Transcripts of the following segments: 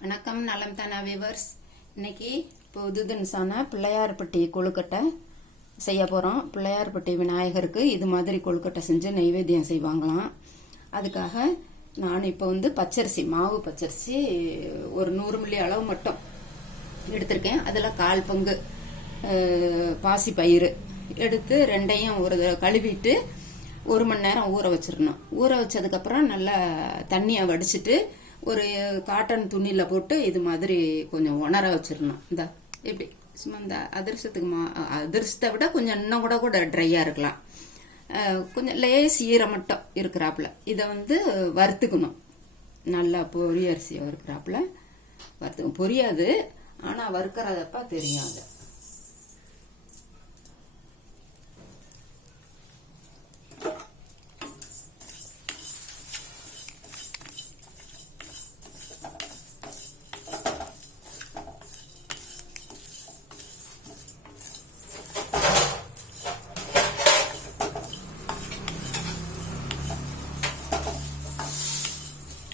வணக்கம் நலம் தானா விவர்ஸ் இன்னைக்கு இப்போ தினசான பிள்ளையார்பட்டி கொழுக்கட்டை செய்ய போகிறோம் பிள்ளையார்பட்டி விநாயகருக்கு இது மாதிரி கொழுக்கட்டை செஞ்சு நைவேத்தியம் செய்வாங்களாம். அதுக்காக நான் இப்போ வந்து பச்சரிசி மாவு பச்சரிசி ஒரு நூறு மில்லி அளவு மட்டும் எடுத்திருக்கேன். அதில் கால் பங்கு பாசி பயிறு எடுத்து ரெண்டையும் ஒரு கழுவிட்டு ஒரு மணி நேரம் ஊற வச்சிடணும். ஊற வச்சதுக்கப்புறம் நல்லா தண்ணியை வடிச்சிட்டு ஒரு காட்டன் துணியில் போட்டு இது மாதிரி கொஞ்சம் உணர வச்சிடணும். இந்த இப்படி. சும்மா இந்த அதிர்ஷ்டத்துக்கு மா அதிர்ஷ்டத்தை விட கொஞ்சம் இன்னும் கூட கூட ட்ரையாக இருக்கலாம். கொஞ்சம் லேஸ் ஈரம் மட்டும் இருக்கிறாப்புல. இதை வந்து வறுத்துக்கணும். நல்லா பொரிய அரிசியை வறுக்கிறாப்புல. வறுத்து பொரியாது. ஆனால் வறுக்கிறதப்ப தெரியாது.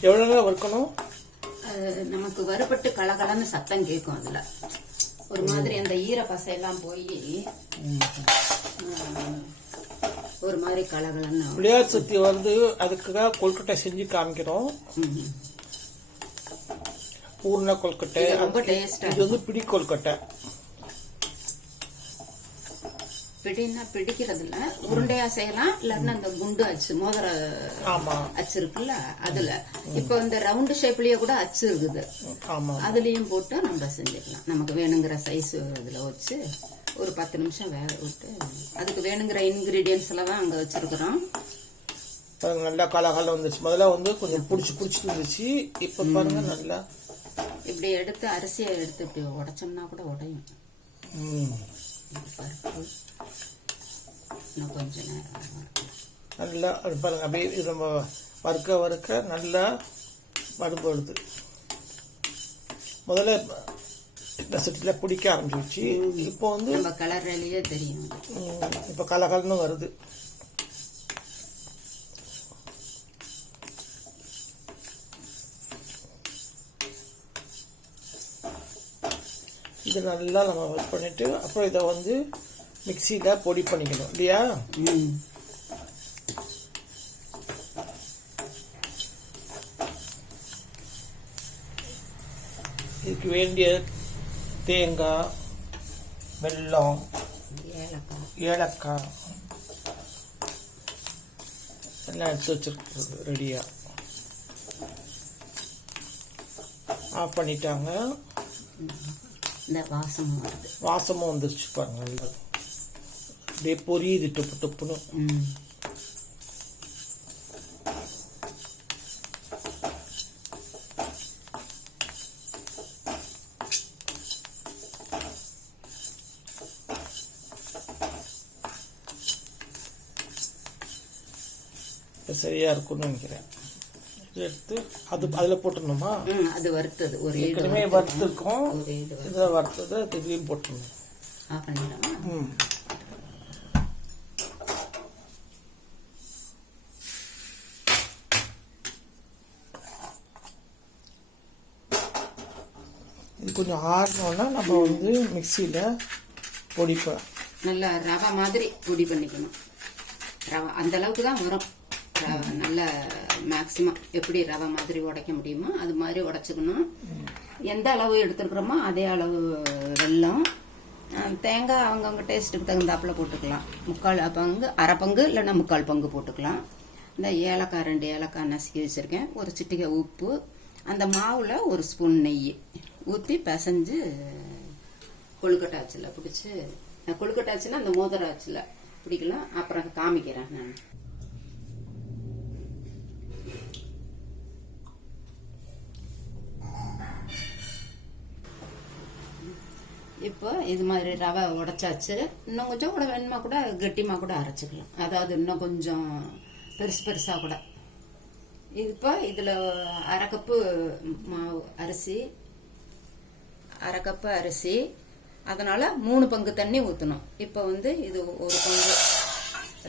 எவ்வளோ நேரம் வறுக்கணும் நமக்கு வறுபட்டு கலகலன்னு சத்தம் கேட்கும் அதுல. ஒரு மாதிரி அந்த ஈர பசையெல்லாம் போய் ஒரு மாதிரி கலகலன்னு. விளையாட்டு சக்தி வந்து அதுக்காக கொழுக்கட்டை செஞ்சு காமிக்கிறோம். பூர்ண கொழுக்கட்டை இது ரொம்ப டேஸ்டா இது வந்து பிடி கொழுக்கட்டை பிடின்னா பிடிக்கிறது இல்ல உருண்டையா செய்யலாம் இல்லைன்னா அந்த குண்டு அச்சு மோதிர அச்சு இருக்குல்ல அதுல. இப்போ இந்த ரவுண்டு ஷேப்லயே கூட அச்சு இருக்குது. அதுலயும் போட்டு நம்ம செஞ்சுக்கலாம். நமக்கு வேணுங்கிற சைஸ் இதுல வச்சு ஒரு பத்து நிமிஷம் வேக விட்டு அதுக்கு வேணுங்கிற இன்கிரீடியன்ஸ் எல்லாம் தான் அங்க வச்சிருக்கிறோம். நல்லா காலகாலம் வந்துருச்சு. முதல்ல வந்து கொஞ்சம் புடிச்சு புடிச்சு இருந்துச்சு இப்ப பாருங்க நல்லா இப்படி எடுத்து அரிசியை எடுத்து இப்படி உடைச்சோம்னா கூட உடையும். பருப்பு இன்னும் கொஞ்ச நேரம். நல்லா அது பாருங்க அப்படியே நம்ம வறுக்க வறுக்க நல்லா வருது. முதல்ல இந்த பிடிக்க ஆரம்பிச்சிருச்சு. இப்போ வந்து நம்ம கலர்லயே தெரியும் இப்போ கலகலன்னு வருது. இது நல்லா நம்ம ஒர்க் பண்ணிட்டு அப்புறம் இதை வந்து மிக்சியில் பொடி பண்ணிக்கணும் இல்லையா? ம். இதுக்கு வேண்டிய தேங்காய் வெல்லம் ஏலக்காய். ஏலக்காய் எல்லாம் எடுத்து வச்சிருக்கிறது ரெடியாக ஆஃப் பண்ணிட்டாங்க. இந்த வாசமும் வருது வாசமும் வந்துருச்சு பாருங்க. நல்லா அப்படியே பொரியுது டொப்பு டொப்புன்னு. சரியா இருக்கும்னு நினைக்கிறேன். எடுத்து அது அதில் போட்டுடணுமா? அது வறுத்தது. ஒரு ஏற்கனவே வறுத்துருக்கோம். இது வறுத்ததை ஆஃப் பண்ணிடலாமா? ம். இது கொஞ்சம் ஆறணும்னா நம்ம வந்து மிக்சியில் பொடிப்போம் நல்லா ரவை மாதிரி பொடி பண்ணிக்கணும். ரவை அந்த அளவுக்கு தான் வரும். ரவை நல்ல மேக்சிமம் எப்படி ரவை மாதிரி உடைக்க முடியுமோ அது மாதிரி உடைச்சிக்கணும். எந்த அளவு எடுத்துருக்குறோமோ அதே அளவு வெல்லம். தேங்காய் அவங்கவுங்க டேஸ்ட்டுக்கு தகுந்தாப்பில் போட்டுக்கலாம். முக்கால் பங்கு அரை பங்கு இல்லைன்னா முக்கால் பங்கு போட்டுக்கலாம். இந்த ஏலக்காய் ரெண்டு ஏலக்காய் நசுக்கி வச்சுருக்கேன். ஒரு சிட்டிகை உப்பு அந்த மாவில் ஒரு ஸ்பூன் நெய். ஊற்றி பிசைஞ்சு கொழுக்கட்டாச்சில் பிடிச்சி கொழுக்கட்டை அந்த மோதிர ஆச்சுல பிடிக்கலாம். அப்புறம் காமிக்கிறேன் நான். இப்போ இது மாதிரி ரவை உடைச்சாச்சு. இன்னும் கொஞ்சம் கூட வேணுமா கூட கெட்டிமா கூட அரைச்சிக்கலாம். அதாவது இன்னும் கொஞ்சம் பெருசு பெருசாக கூட. இது இப்போ இதில் அரை கப்பு மாவு அரிசி அரை கப்பு அரிசி. அதனால் மூணு பங்கு தண்ணி ஊற்றணும் இப்போ வந்து இது ஒரு பங்கு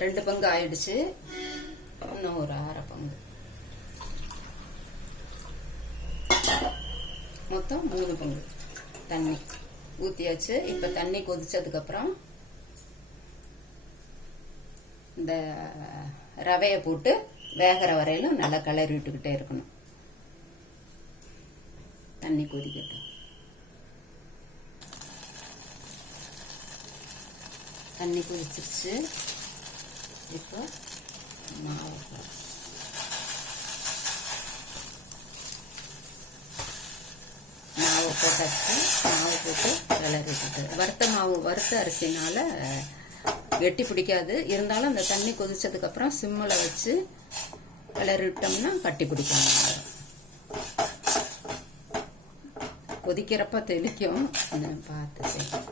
ரெண்டு பங்கு ஆயிடுச்சு. இன்னும் ஒரு அரை பங்கு. மொத்தம் மூணு பங்கு தண்ணி. ஊற்றியாச்சு இப்போ தண்ணி கொதிச்சதுக்கப்புறம் இந்த ரவையை போட்டு வேகிற வரையிலும் நல்லா கிளறி விட்டுக்கிட்டே இருக்கணும். தண்ணி கொதிக்கட்டும். தண்ணி கொதிச்சிருச்சு. இப்போ மாவு போடுறோம். மாவு போட்டாச்சு மாவு போட்டு கிளறிட்டு வறுத்த மாவு வறுத்த அரிசினால கெட்டி பிடிக்காது. இருந்தாலும் அந்த தண்ணி கொதிச்சதுக்கப்புறம் சிம்மில் வச்சு கிளறி விட்டோம்னா கட்டி பிடிக்கும். கொதிக்கிறப்ப தெளிக்கும். பார்த்து செய்யணும்.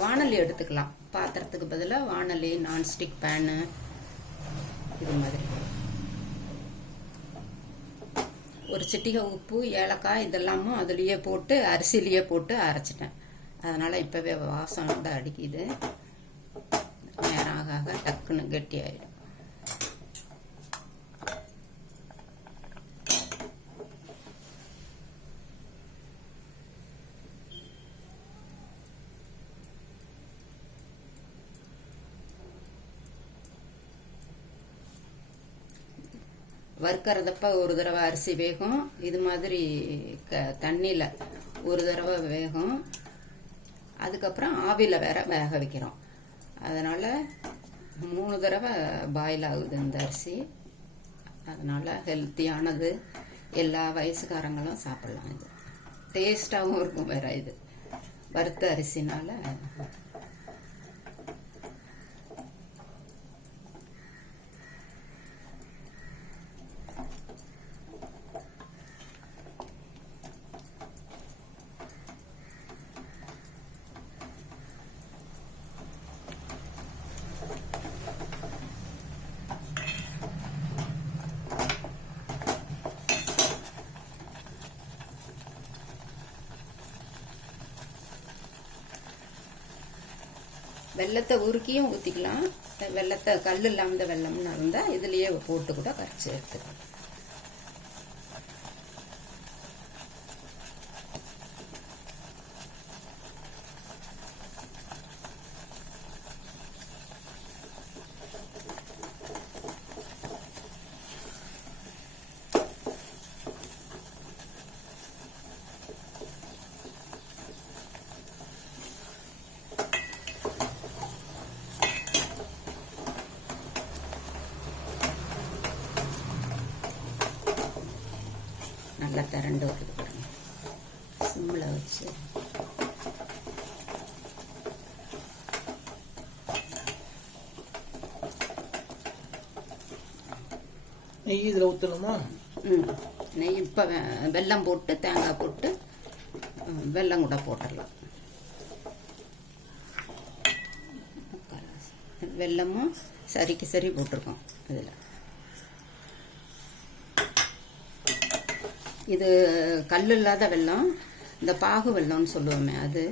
வாணலி எடுத்துக்கலாம். பாத்திரத்துக்கு பதிலாக வாணலி நான்ஸ்டிக் பேனு இது மாதிரி. ஒரு சிட்டிகை உப்பு ஏலக்காய் இதெல்லாமும் அதுலேயே போட்டு அரிசிலேயே போட்டு அரைச்சிட்டேன். அதனால் இப்போவே வாசம் வந்து அடிக்குது. நேரம் ஆக ஆக டக்குன்னு கெட்டி வறுக்கிறதப்ப ஒரு தடவை அரிசி வேகும். இது மாதிரி க தண்ணியில் ஒரு தடவை வேகும். அதுக்கப்புறம் ஆவியில் வேற வேக வைக்கிறோம். அதனால் மூணு தடவை பாயில் ஆகுது இந்த அரிசி. அதனால் ஹெல்த்தியானது எல்லா வயசுக்காரங்களும் சாப்பிட்லாம் இது. டேஸ்ட்டாகவும் இருக்கும் வேற இது. வறுத்த அரிசினால வெள்ளத்தை உருக்கியும் ஊற்றிக்கலாம் வெள்ளத்தை கல் இல்லாமல் வெள்ளம்னு இருந்தால் இதுலேயே போட்டு கூட கரைச்சி எடுத்துக்கலாம். நல்லா திரண்டு வருது பாருங்க. சிம்மில் வச்சு. நெய் இதில் ஊற்றணுமா ம். நெய் இப்போ வெல்லம் போட்டு தேங்காய் போட்டு வெல்லம் கூட போட்டுடலாம். வெல்லமும் சரிக்கு சரி போட்டிருக்கோம் இதில். இது கல் இல்லாத வெல்லம் இந்த பாகு வெல்லம்னு சொல்லுவோமே அது.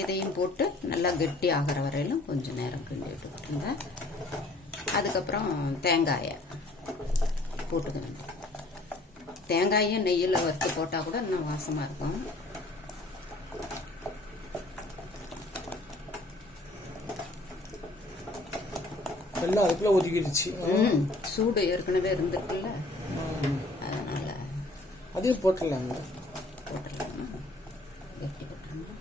இதையும் போட்டு நல்லா கெட்டி ஆகிற வரையிலும் கொஞ்சம் நேரம் கிண்டி விட்டுக்கிட்டுங்க அதுக்கப்புறம் தேங்காயை போட்டுக்கணும். தேங்காயும் நெய்யில் வறுத்து போட்டால் கூட இன்னும் வாசமாக இருக்கும். எல்லாம் அதுக்குள்ளே ஒதுக்கிடுச்சு. சூடு ஏற்கனவே இருந்திருக்குல்ல. அதனால அதையும் போட்டுடலாங்க போட்டுடலாமா கெட்டி போட்டுருங்க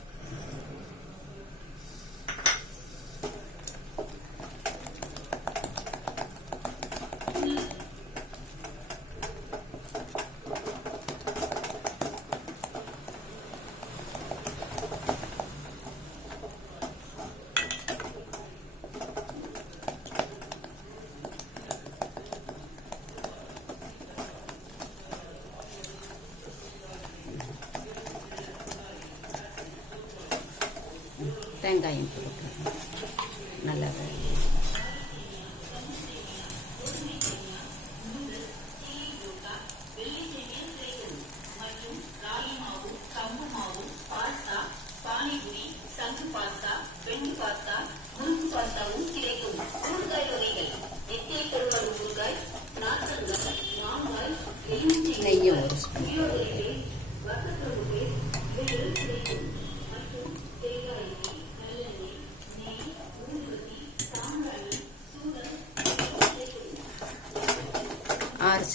தேங்காயம் போட்டுருங்க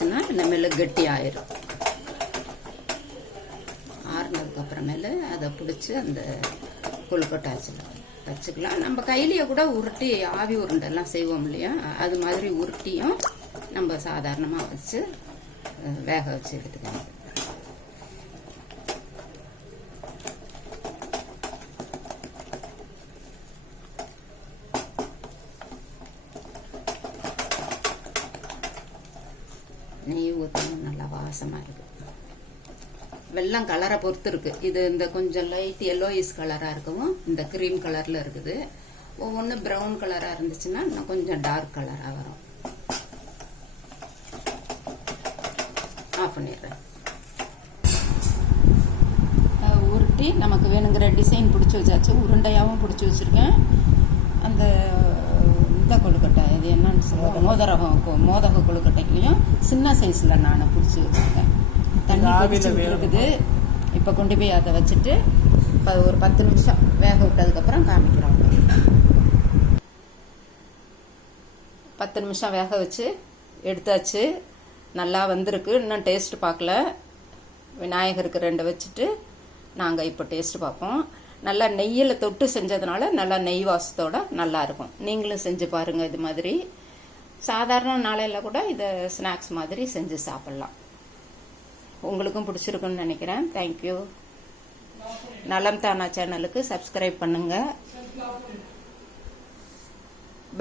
இந்த இனிமேல் கெட்டி ஆயிரும். ஆறுனதுக்கு அப்புறமேல அதை பிடிச்சி அந்த கொழுக்கட்டை வச்சுக்கலாம். வச்சுக்கலாம். நம்ம கையிலேயே கூட உருட்டி ஆவி உருண்டெல்லாம் செய்வோம் இல்லையா? அது மாதிரி உருட்டியும் நம்ம சாதாரணமாக வச்சு வேக வச்சு எடுத்துக்கலாம் நெய் ஊற்றணும் வித்தியாசமாக இருக்குது வெள்ளம் கலரை பொறுத்து இருக்கு. இது இந்த கொஞ்சம் லைட் எல்லோயிஸ் கலராக இருக்கவும் இந்த க்ரீம் கலரில் இருக்குது. ஒவ்வொன்று ப்ரௌன் கலராக இருந்துச்சுன்னா இன்னும் கொஞ்சம் டார்க் கலராக வரும். ஆஃப் பண்ணிடுறேன். உருட்டி நமக்கு வேணுங்கிற டிசைன் பிடிச்சி வச்சாச்சு. உருண்டையாகவும் பிடிச்சி வச்சுருக்கேன். அந்த இந்த கொழுக்கட்டை இது என்னன்னு சொல்லுவாங்க மோதரகம் மோதக கொழுக்கட்டைகளையும் சின்ன சைஸில் நான் பிடிச்சி வச்சுருக்கேன் தண்ணி வேகணும். இருக்குது. இப்போ கொண்டு போய் அதை வச்சுட்டு இப்போ ஒரு பத்து நிமிஷம் வேக விட்டதுக்கப்புறம் காமிக்கிறோம் பத்து நிமிஷம் வேக வச்சு எடுத்தாச்சு. நல்லா வந்திருக்கு. இன்னும் டேஸ்ட் பார்க்கல. விநாயகருக்கு ரெண்டு வச்சுட்டு நாங்கள் இப்போ டேஸ்ட் பார்ப்போம். நல்லா நெய்யில் தொட்டு செஞ்சதுனால நல்லா நெய் வாசத்தோட நல்லா இருக்கும். நீங்களும் செஞ்சு பாருங்க இது மாதிரி. சாதாரண நாளையில் கூட இதை ஸ்நாக்ஸ் மாதிரி செஞ்சு சாப்பிட்லாம். உங்களுக்கும் பிடிச்சிருக்குன்னு நினைக்கிறேன். தேங்க்யூ நலம் தானா சேனலுக்கு சப்ஸ்கிரைப் பண்ணுங்கள்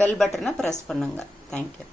பெல் பட்டனை ப்ரெஸ் பண்ணுங்கள் தேங்க்யூ